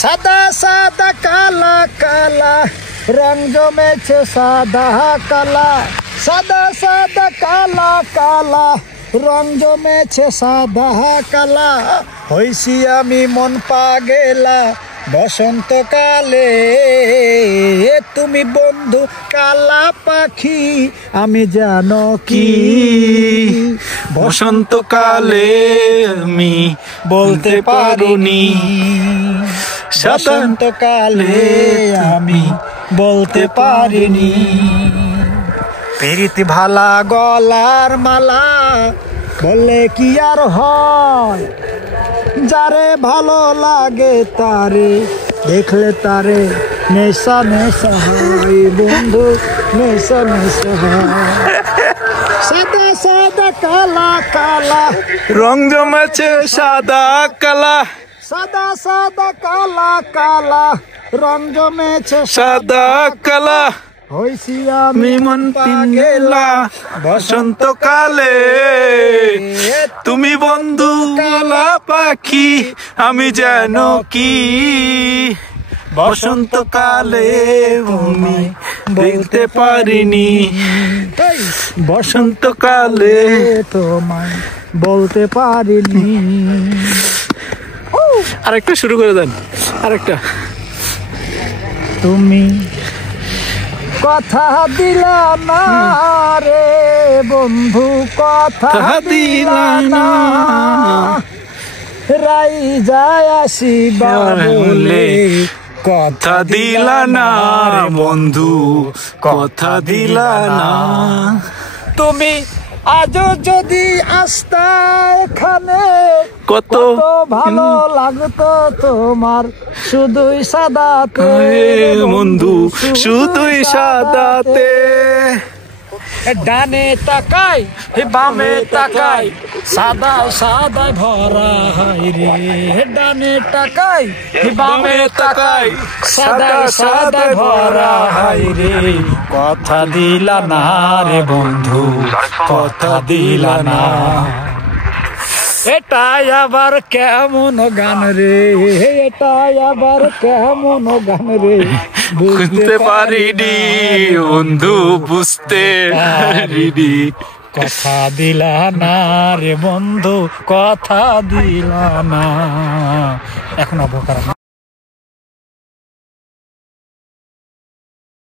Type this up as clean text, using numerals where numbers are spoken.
সাদা সাদা কালা কালা রং জমেছে সাদা কালা, সাদা সাদা কালা কালা রং জমেছে সাদা কালা। হইছি আমি মন পাগেলা বসন্তকালে, তুমি বন্ধু কালা পাখি আমি জানো কি। বসন্তকালে আমি বলতে পারিনি, বসন্তকালে আমি বলতে পারিনি। প্রীতি ভালা গলার মালা বললে কি আর হয়, যারে ভালো লাগে তারে দেখলে তারে নেশা নেশা হয় বন্ধু, নেশা নেশা হয়। সাদা সাদা কালা কালা রং জমেছে সাদা কালা, সাদা সাদা কালা কালা রং জমেছে সাদা কালা। হইছি আমি মন পাগেলা বসন্তকালে, তুমি বন্ধু কালা পাখি আমি যেন কি। বসন্তকালে আমি বলতে পারিনি, বসন্তকালে তোমায় বলতে পারিনি। আরেকটা শুরু করে দেন, আরেকটা। তুমি কথা দিলা না রে বন্ধু, কথা দিলা না, রাই যায় আসিবা বলে কথা দিলা না বন্ধু, কথা দিলা না। তুমি আজও যদি আসতা এখানে কত ভালো লাগতো তোমার, শুধুই সাদাতে বন্ধু, শুধুই সাদাতে। ডানে তাকাই বামে তাকাই সাদা সাদা ভরা হাই রে, ডানে তাকাই বামে তাকাই সাদা সাদা ভরা হাই রে। কথা দিলা না রে বন্ধু, কথা দিলা না। এটাই আবার কেমন গান রে, এটাই আবার কেমন গান রে, বুঝতে পারিনি বন্ধু, বুঝতে পারিনি। কথা দিলা না রে বন্ধু, কথা দিলা না। এখন অবকার